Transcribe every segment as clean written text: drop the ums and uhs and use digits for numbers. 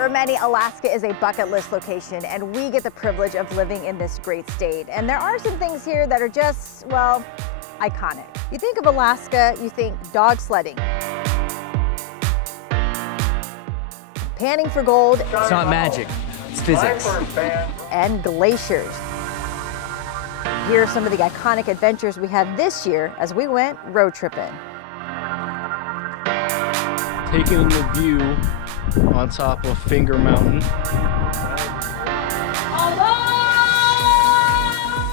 For many, Alaska is a bucket list location, and we get the privilege of living in this great state. And there are some things here that are just, well, iconic. You think of Alaska, you think dog sledding, panning for gold. It's not magic, it's physics. And glaciers. Here are some of the iconic adventures we had this year as we went road tripping. Taking the view on top of Finger Mountain.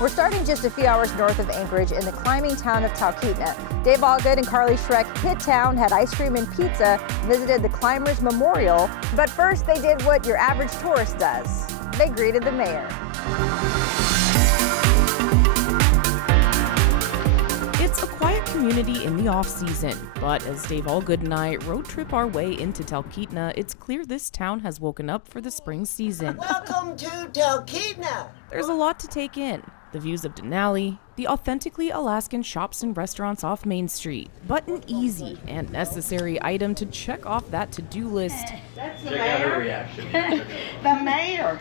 We're starting just a few hours north of Anchorage in the climbing town of Talkeetna. Dave Allgood and Carly Schreck hit town, had ice cream and pizza, visited the Climbers Memorial, but first they did what your average tourist does. They greeted the mayor. It's a quiet community in the off-season, but as Dave Allgood and I road trip our way into Talkeetna, it's clear this town has woken up for the spring season. Welcome to Talkeetna! There's a lot to take in. The views of Denali, the authentically Alaskan shops and restaurants off Main Street, but an easy and necessary item to check off that to-do list. That's the mayor. The mayor.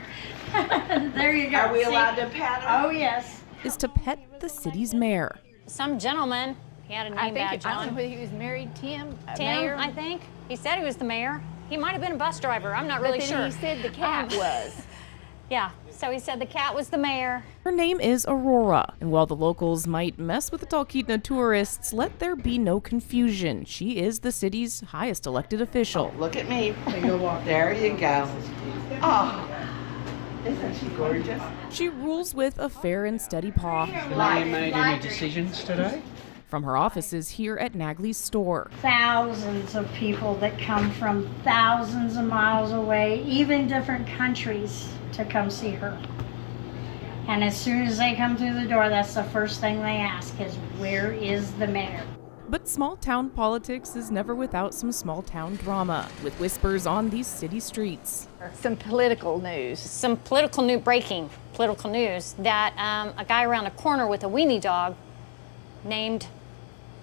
There you go. Are we allowed to pat him? Oh, yes. Is to pet the city's mayor. Some gentleman, he had a name badge on. I don't know whether he was married, Tim, Tim, I think. He said he was the mayor. He might have been a bus driver. I'm not really sure. He said the cat was. Yeah, so he said the cat was the mayor. Her name is Aurora, and while the locals might mess with the Talkeetna tourists, let there be no confusion. She is the city's highest elected official. Look at me. There you go. Oh, isn't she gorgeous? She rules with a fair and steady paw. Have the mayor made any decisions today? From her offices here at Nagley's store. Thousands of people that come from thousands of miles away, even different countries, to come see her. And as soon as they come through the door, that's the first thing they ask is, where is the mayor? But small town politics is never without some small town drama, with whispers on these city streets. Some political news. Some breaking political news that a guy around the corner with a weenie dog named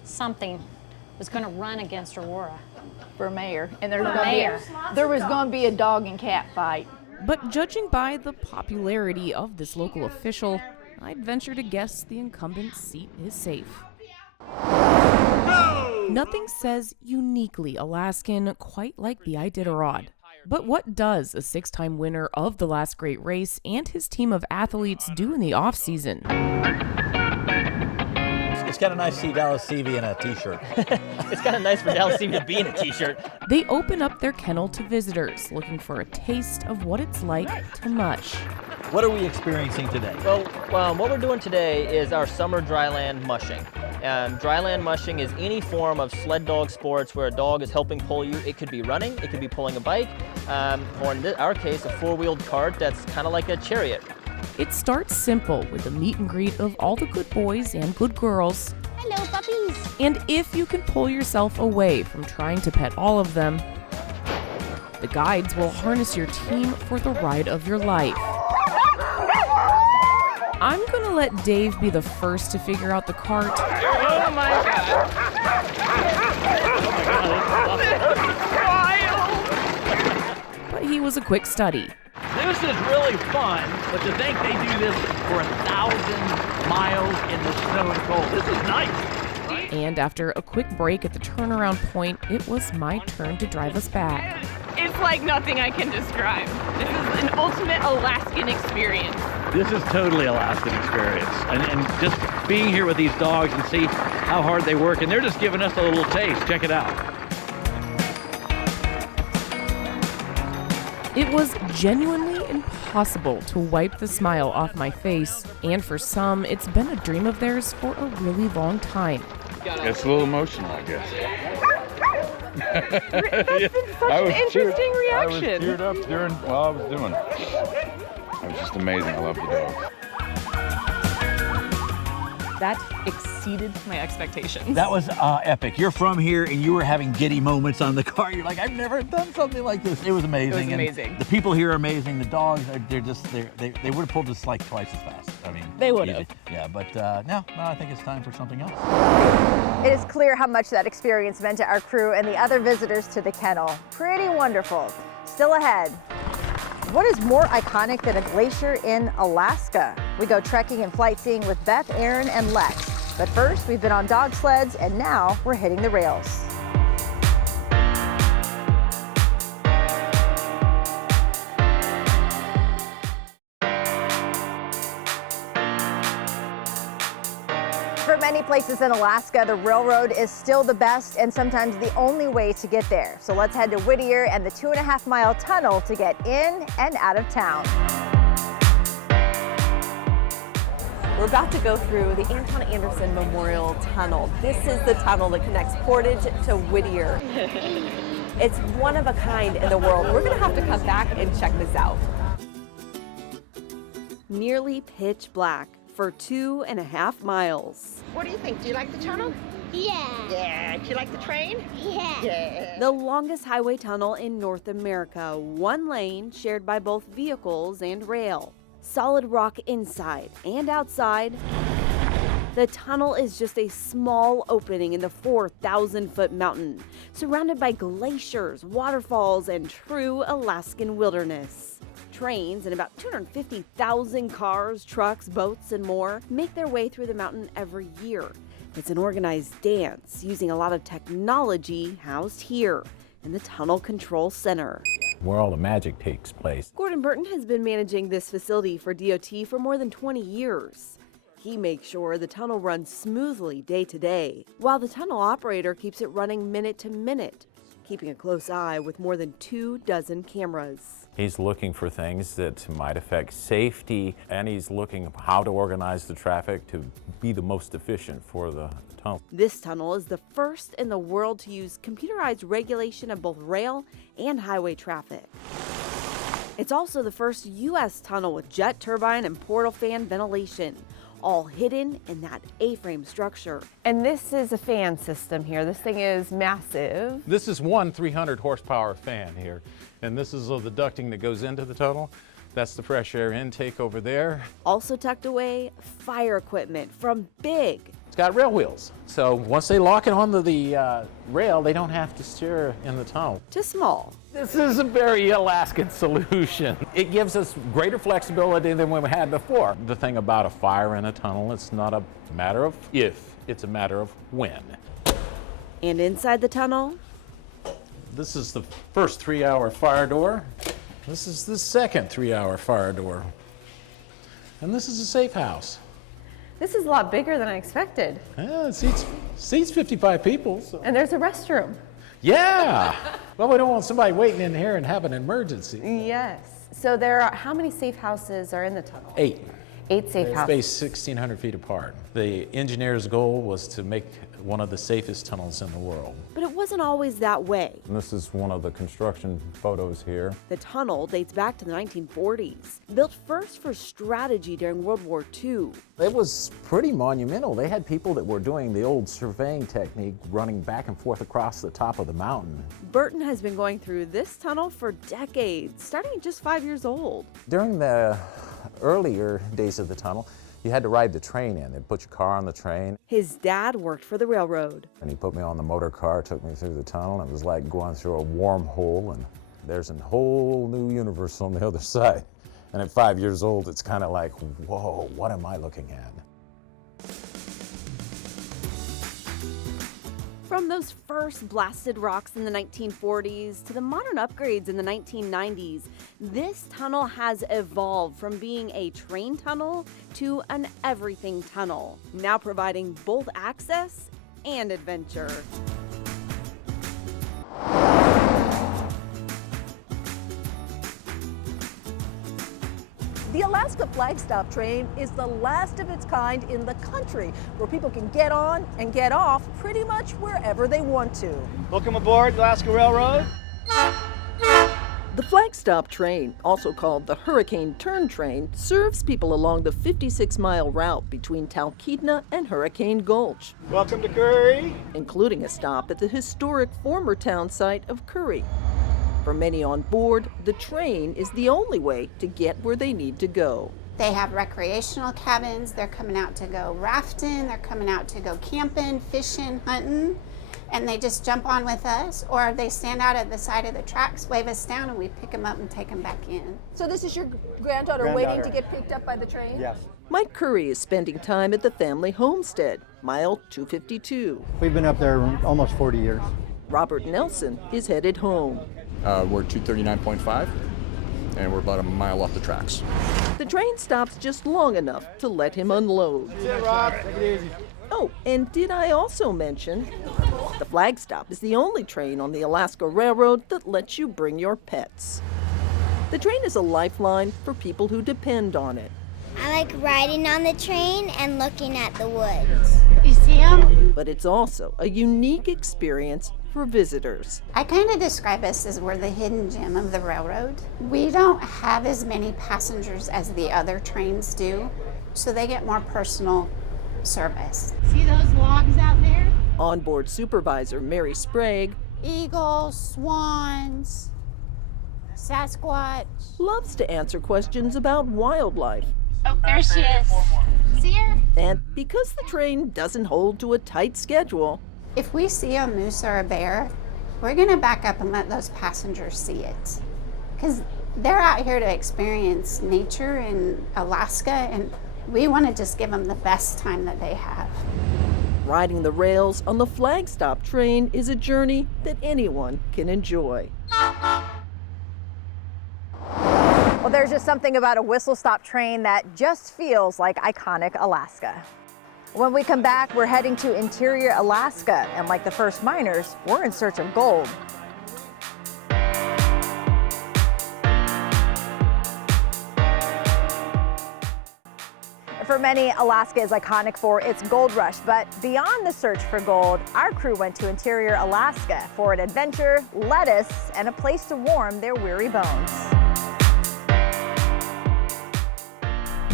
something was going to run against Aurora. For mayor. And there was going to be a dog and cat fight. But judging by the popularity of this local official, I'd venture to guess the incumbent's seat is safe. Nothing says uniquely Alaskan quite like the Iditarod. But what does a six-time winner of the last great race and his team of athletes do in the off-season? It's kind of nice to see Dallas CV in a t-shirt. It's kind of nice for Dallas to be in a t-shirt. They open up their kennel to visitors, looking for a taste of what it's like to mush. What are we experiencing today? Well, what we're doing today is our summer dryland mushing. Dryland mushing is any form of sled dog sports where a dog is helping pull you. It could be running, it could be pulling a bike, or in our case, a four-wheeled cart that's kind of like a chariot. It starts simple with a meet and greet of all the good boys and good girls. Hello, puppies. And if you can pull yourself away from trying to pet all of them, the guides will harness your team for the ride of your life. I'm gonna let Dave be the first to figure out the cart. Oh my God! But he was a quick study. This is really fun, but to think they do this for 1,000 miles in the snow and cold, this is nice. And after a quick break at the turnaround point, it was my turn to drive us back. It's like nothing I can describe. This is an ultimate Alaskan experience. This is totally Alaskan experience. And just being here with these dogs and see how hard they work, and they're just giving us a little taste. Check it out. It was genuinely impossible to wipe the smile off my face, and for some, it's been a dream of theirs for a really long time. It's a little emotional, I guess. That's been such an interesting reaction. I was teared up while I was doing it. It was just amazing. I love the dog. That exceeded my expectations. That was epic. You're from here and you were having giddy moments on the car. You're like, I've never done something like this. It was amazing. It was amazing. And the people here are amazing. The dogs, they would have pulled this like twice as fast. I mean, they would have. Yeah, but no, I think it's time for something else. It is clear how much that experience meant to our crew and the other visitors to the kennel. Pretty wonderful. Still ahead, what is more iconic than a glacier in Alaska? We go trekking and flight seeing with Beth, Aaron, and Lex. But first, we've been on dog sleds, and now we're hitting the rails. For many places in Alaska, the railroad is still the best and sometimes the only way to get there. So let's head to Whittier and the 2.5-mile tunnel to get in and out of town. We're about to go through the Anton Anderson Memorial Tunnel. This is the tunnel that connects Portage to Whittier. It's one of a kind in the world. We're going to have to come back and check this out. Nearly pitch black for 2.5 miles. What do you think? Do you like the tunnel? Yeah. Yeah. Do you like the train? Yeah. Yeah. The longest highway tunnel in North America, one lane shared by both vehicles and rail. Solid rock inside and outside. The tunnel is just a small opening in the 4,000-foot mountain, surrounded by glaciers, waterfalls, and true Alaskan wilderness. Trains and about 250,000 cars, trucks, boats, and more make their way through the mountain every year. It's an organized dance using a lot of technology housed here in the Tunnel Control Center. Where all the magic takes place. Gordon Burton has been managing this facility for DOT for more than 20 years. He makes sure the tunnel runs smoothly day to day, while the tunnel operator keeps it running minute to minute, keeping a close eye with more than 24 cameras. He's looking for things that might affect safety, and he's looking how to organize the traffic to be the most efficient for the tunnel. This tunnel is the first in the world to use computerized regulation of both rail and highway traffic. It's also the first U.S. tunnel with jet turbine and portal fan ventilation, all hidden in that A-frame structure. And this is a fan system here. This thing is massive. This is one 300 horsepower fan here, and this is the ducting that goes into the tunnel. That's the fresh air intake over there. Also tucked away, fire equipment from big. It's got rail wheels, so once they lock it onto the rail, they don't have to steer in the tunnel. To small. This is a very Alaskan solution. It gives us greater flexibility than we had before. The thing about a fire in a tunnel, it's not a matter of if, it's a matter of when. And inside the tunnel? This is the first 3-hour fire door. This is the second 3-hour fire door. And this is a safe house. This is a lot bigger than I expected. Yeah, it seats 55 people. So. And there's a restroom. Yeah. Well, we don't want somebody waiting in here and have an emergency. Yes. So there are, how many safe houses are in the tunnel? 8. 8 safe houses. Spaced 1,600 feet apart. The engineer's goal was to make one of the safest tunnels in the world. But it wasn't always that way. And this is one of the construction photos here. The tunnel dates back to the 1940s, built first for strategy during World War II. It was pretty monumental. They had people that were doing the old surveying technique, running back and forth across the top of the mountain. Burton has been going through this tunnel for decades, starting at just 5 years old. During the earlier days of the tunnel, you had to ride the train in. They'd put your car on the train. His dad worked for the railroad. And he put me on the motor car, took me through the tunnel, and it was like going through a wormhole, and there's a whole new universe on the other side. And at 5 years old, it's kind of like, whoa, what am I looking at? From those first blasted rocks in the 1940s to the modern upgrades in the 1990s, this tunnel has evolved from being a train tunnel to an everything tunnel, now providing both access and adventure. The Alaska Flag Stop train is the last of its kind in the country, where people can get on and get off pretty much wherever they want to. Welcome aboard Alaska Railroad. The Flag Stop train, also called the Hurricane Turn Train, serves people along the 56-mile route between Talkeetna and Hurricane Gulch. Welcome to Curry. Including a stop at the historic former town site of Curry. For many on board, the train is the only way to get where they need to go. They have recreational cabins. They're coming out to go rafting. They're coming out to go camping, fishing, hunting. and they just jump on with us, or they stand out at the side of the tracks, wave us down, and we pick them up and take them back in. So this is your granddaughter waiting to get picked up by the train? Yes. Mike Curry is spending time at the family homestead, mile 252. We've been up there almost 40 years. Robert Nelson is headed home. We're 239.5, and we're about a mile off the tracks. The train stops just long enough to let him unload. That's it, Rob. Take it easy. Oh, and did I also mention the flag stop is the only train on the Alaska Railroad that lets you bring your pets. The train is a lifeline for people who depend on it. I like riding on the train and looking at the woods. You see them? But it's also a unique experience for visitors. I kind of describe us as we're the hidden gem of the railroad. We don't have as many passengers as the other trains do, so they get more personal service. See those logs out there? Onboard supervisor Mary Sprague Eagles, swans, Sasquatch. loves to answer questions about wildlife. Oh, there she is. See her? And because the train doesn't hold to a tight schedule, If we see a moose or a bear, we're gonna back up and let those passengers see it. Because they're out here to experience nature in Alaska, and we wanna just give them the best time that they have. riding the rails on the flag stop train is a journey that anyone can enjoy. Well, there's just something about a whistle-stop train that just feels like iconic Alaska. When we come back, we're heading to interior Alaska, and like the first miners, we're in search of gold. For many, Alaska is iconic for its gold rush, but beyond the search for gold, our crew went to interior Alaska for an adventure, lettuce, and a place to warm their weary bones.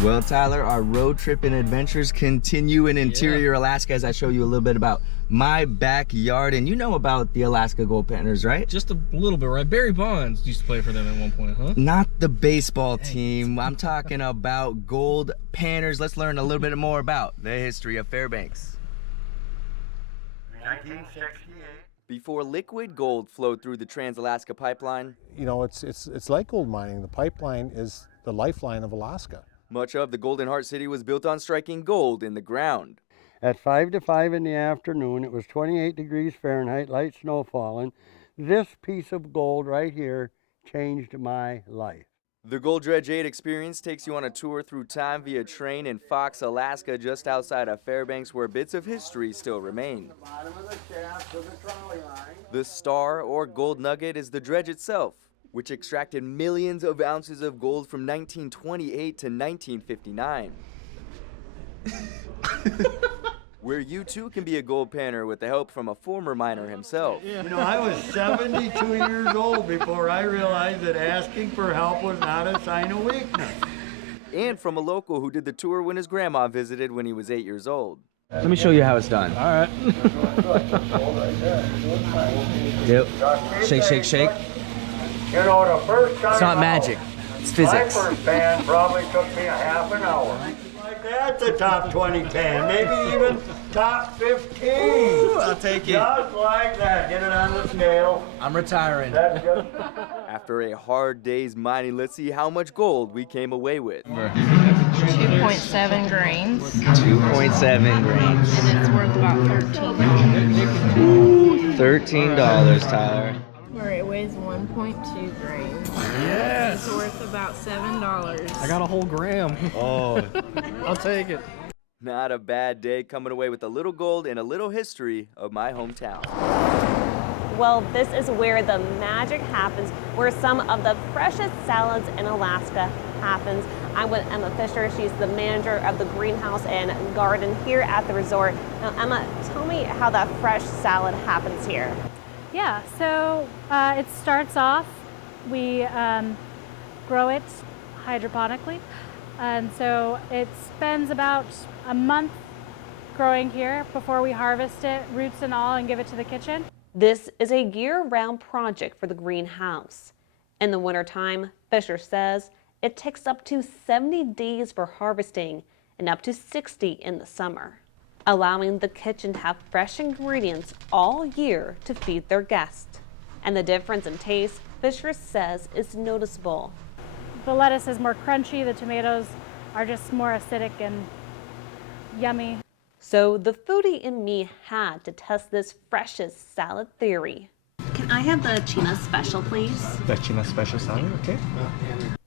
Well, Tyler, our road tripping adventures continue in interior Alaska as I show you a little bit about my backyard. And you know about the Alaska Gold Panthers, right? Just a little bit, right? Barry Bonds used to play for them at one point, huh? Not the baseball team. I'm talking about Gold Panthers. Let's learn a little bit more about the history of Fairbanks. 1968. Before liquid gold flowed through the Trans-Alaska Pipeline, You know, it's like gold mining. The pipeline is the lifeline of Alaska. much of the Golden Heart City was built on striking gold in the ground. At 5 to 5 in the afternoon, it was 28 degrees Fahrenheit, light snow falling. This piece of gold right here changed my life. The Gold Dredge 8 experience takes you on a tour through time via train in Fox, Alaska, just outside of Fairbanks, where bits of history still remain. The star, or gold nugget, is the dredge itself, which extracted millions of ounces of gold from 1928 to 1959. Where you too can be a gold panner with the help from a former miner himself. You know, I was 72 years old before I realized that asking for help was not a sign of weakness. And from a local who did the tour when his grandma visited when he was 8 years old. Let me show you how it's done. All right. Yep. Shake, shake, shake. You know, the first time It's not magic. It's physics. My first pan probably took me a half an hour. That's a top 20 pan, maybe even top 15. Ooh, I'll take it. Just like that. Get it on the scale. I'm retiring. That's good. After a hard day's mining, let's see how much gold we came away with. 2.7 grains. 2.7 grains. And it's worth about $13. Ooh, $13, Tyler. Where it weighs 1.2 grains. Yes! It's worth about $7. I got a whole gram. Oh. I'll take it. Not a bad day, coming away with a little gold and a little history of my hometown. Well, this is where the magic happens, where some of the freshest salads in Alaska happens. I'm with Emma Fisher. She's the manager of the greenhouse and garden here at the resort. Now, Emma, tell me how that fresh salad happens here. Yeah, so it starts off, we grow it hydroponically, and so it spends about a month growing here before we harvest it, roots and all, and give it to the kitchen. This is a year-round project for the greenhouse. In the wintertime, Fisher says it takes up to 70 days for harvesting and up to 60 in the summer. allowing the kitchen to have fresh ingredients all year to feed their guests. And the difference in taste, Fisher says, is noticeable. The lettuce is more crunchy, the tomatoes are just more acidic and yummy. So the foodie in me had to test this freshest salad theory. Can I have the China special, please? The China special salad, okay.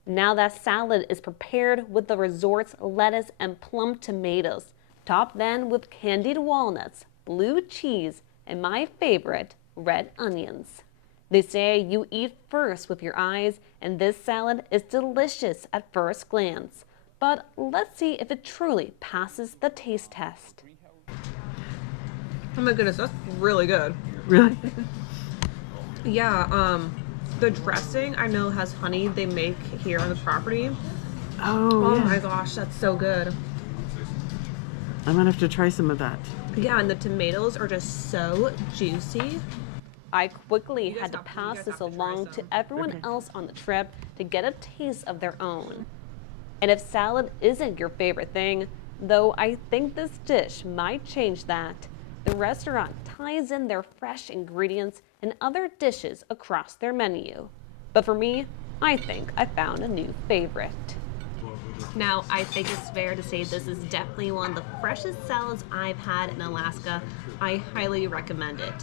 Now that salad is prepared with the resort's lettuce and plum tomatoes, topped then with candied walnuts, blue cheese, and my favorite, red onions. They say you eat first with your eyes, and this salad is delicious at first glance. But let's see if it truly passes the taste test. Oh my goodness, that's really good. Really? Yeah, the dressing I know has honey they make here on the property. Oh yeah. my gosh, that's so good. I'm gonna have to try some of that. Yeah, and the tomatoes are just so juicy. I quickly had to pass this along to everyone else on the trip to get a taste of their own. And if salad isn't your favorite thing, though I think this dish might change that, the restaurant ties in their fresh ingredients and other dishes across their menu. But for me, I think I found a new favorite. Now, I think it's fair to say this is definitely one of the freshest salads I've had in Alaska. I highly recommend it.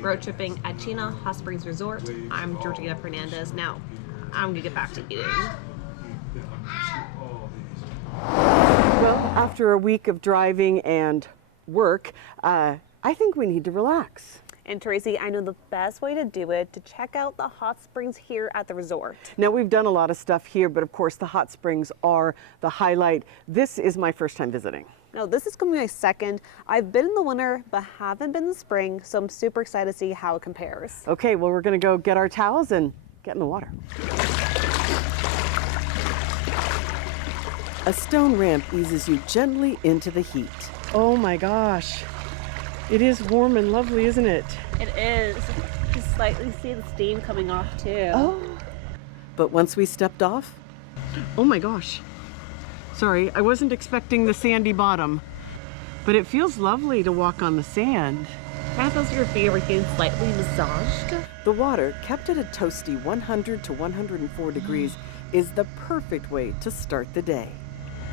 Road tripping at Chena Hot Springs Resort. I'm Georgina Fernandez. Now, I'm gonna get back to eating. Well, after a week of driving and work, I think we need to relax. And Tracy, I know the best way to do it to check out the hot springs here at the resort. Now, we've done a lot of stuff here, but of course the hot springs are the highlight. This is my first time visiting. No, this is going to be my second. I've been in the winter, but haven't been in the spring, so I'm super excited to see how it compares. Okay, well, we're gonna go get our towels and get in the water. A stone ramp eases you gently into the heat. Oh my gosh. It is warm and lovely, isn't it? It is. You slightly see the steam coming off too. Oh. But once we stepped off, oh my gosh. Sorry, I wasn't expecting the sandy bottom, but it feels lovely to walk on the sand. Kind of feels your feet are getting slightly massaged. The water, kept at a toasty 100 to 104 degrees, is the perfect way to start the day.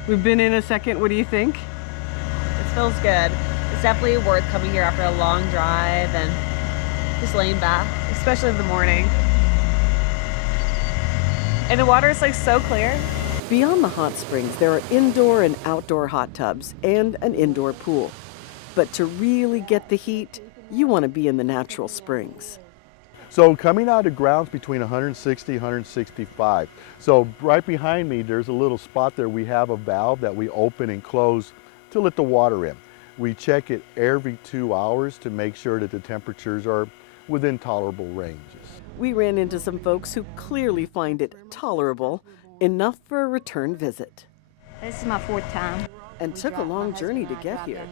We've been in a second. What do you think? It feels good. It's definitely worth coming here after a long drive and just laying back, especially in the morning. And the water is like so clear. Beyond the hot springs, there are indoor and outdoor hot tubs and an indoor pool. But to really get the heat, you want to be in the natural springs. So coming out of grounds between 160, 165. So right behind me, there's a little spot there. We have a valve that we open and close to let the water in. We check it every 2 hours to make sure that the temperatures are within tolerable ranges. We ran into some folks who clearly find it tolerable, enough for a return visit. This is my fourth time. And took a long journey to get here.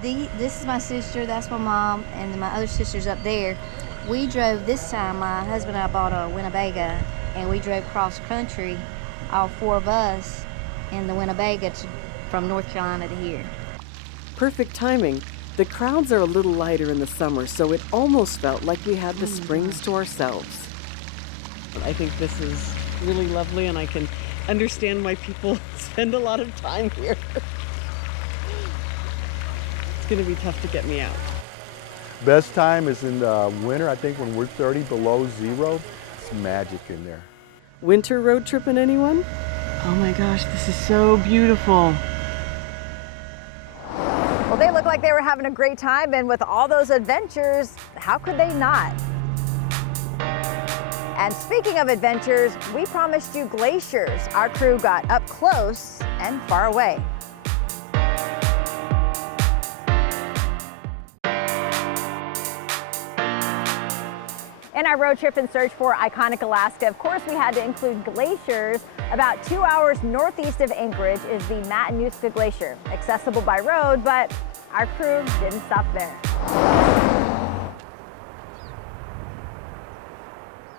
This is my sister, that's my mom, and my other sister's up there. We drove this time, my husband and I bought a Winnebago, and we drove cross country, all four of us, in the Winnebago from North Carolina to here. Perfect timing. The crowds are a little lighter in the summer, so it almost felt like we had the springs to ourselves. I think this is really lovely, and I can understand why people spend a lot of time here. It's going to be tough to get me out. Best time is in the winter. I think when we're 30 below zero, it's magic in there. Winter road tripping, anyone? Oh my gosh, this is so beautiful. Well, they look like they were having a great time, and with all those adventures, how could they not? And speaking of adventures, we promised you glaciers. Our crew got up close and far away. In our road trip and search for iconic Alaska, of course, we had to include glaciers. About 2 hours northeast of Anchorage is the Matanuska Glacier, accessible by road, but our crew didn't stop there.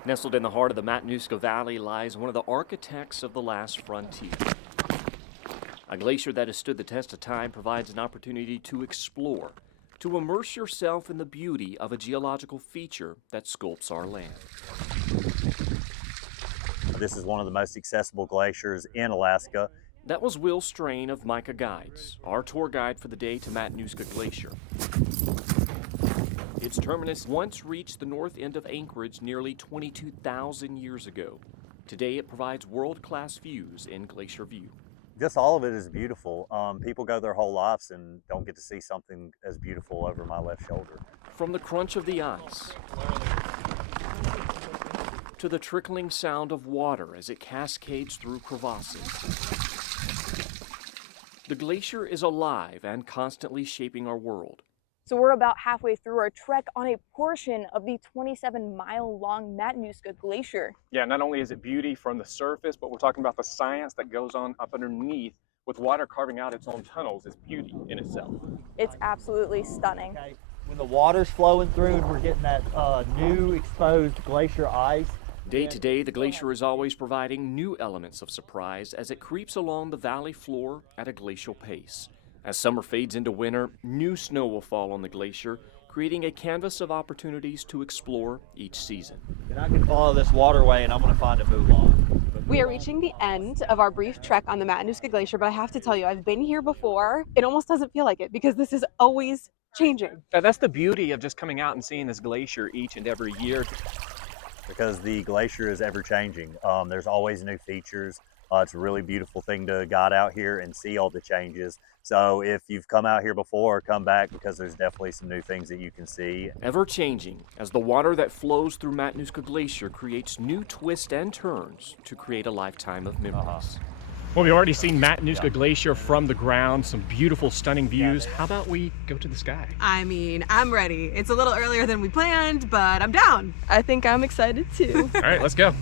Nestled in the heart of the Matanuska Valley lies one of the architects of the last frontier. A glacier that has stood the test of time provides an opportunity to explore, to immerse yourself in the beauty of a geological feature that sculpts our land. This is one of the most accessible glaciers in Alaska. That was Will Strain of Micah Guides, our tour guide for the day to Matanuska Glacier. Its terminus once reached the north end of Anchorage nearly 22,000 years ago. Today it provides world-class views in Glacier View. Just all of it is beautiful. People go their whole lives and don't get to see something as beautiful over my left shoulder. From the crunch of the ice to the trickling sound of water as it cascades through crevasses, the glacier is alive and constantly shaping our world. So we're about halfway through our trek on a portion of the 27-mile-long Matanuska Glacier. Yeah, not only is it beauty from the surface, but we're talking about the science that goes on up underneath with water carving out its own tunnels is beauty in itself. It's absolutely stunning. When the water's flowing through and we're getting that new exposed glacier ice. Day to day, the glacier is always providing new elements of surprise as it creeps along the valley floor at a glacial pace. As summer fades into winter, new snow will fall on the glacier, creating a canvas of opportunities to explore each season. And I can follow this waterway and I'm going to find a moulin. We are reaching the end of our brief trek on the Matanuska Glacier, but I have to tell you, I've been here before. It almost doesn't feel like it because this is always changing. That's the beauty of just coming out and seeing this glacier each and every year. Because the glacier is ever changing. There's always new features. It's a really beautiful thing to guide out here and see all the changes. So if you've come out here before, come back because there's definitely some new things that you can see. Ever changing as the water that flows through Matanuska Glacier creates new twists and turns to create a lifetime of memories. Well, we've already seen Matanuska Glacier from the ground, some beautiful, stunning views. How about we go to the sky? I mean, I'm ready. It's a little earlier than we planned, but I'm down. I think I'm excited too. All right, let's go.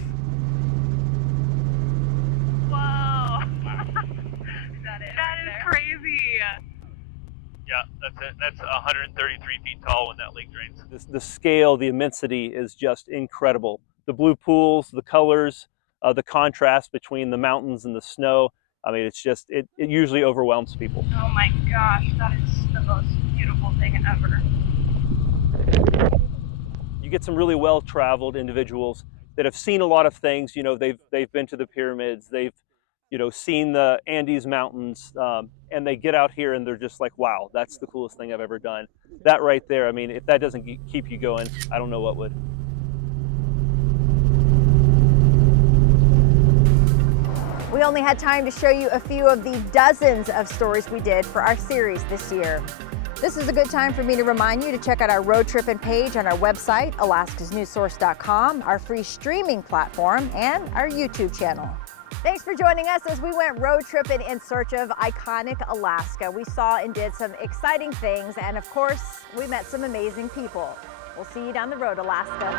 Yeah, that's it. That's 133 feet tall when that lake drains. The scale, the immensity is just incredible. The blue pools, the colors, the contrast between the mountains and the snow. I mean, it's just, it usually overwhelms people. Oh my gosh, that is the most beautiful thing ever. You get some really well-traveled individuals that have seen a lot of things. You know, they've been to the pyramids, they've seen the Andes Mountains, and they get out here and they're just like, wow, that's the coolest thing I've ever done. That right there, I mean, if that doesn't keep you going, I don't know what would. We only had time to show you a few of the dozens of stories we did for our series this year. This is a good time for me to remind you to check out our Roadtrippin page on our website, alaskasnewssource.com, our free streaming platform, and our YouTube channel. Thanks for joining us as we went road tripping in search of iconic Alaska. We saw and did some exciting things, and of course, we met some amazing people. We'll see you down the road, Alaska.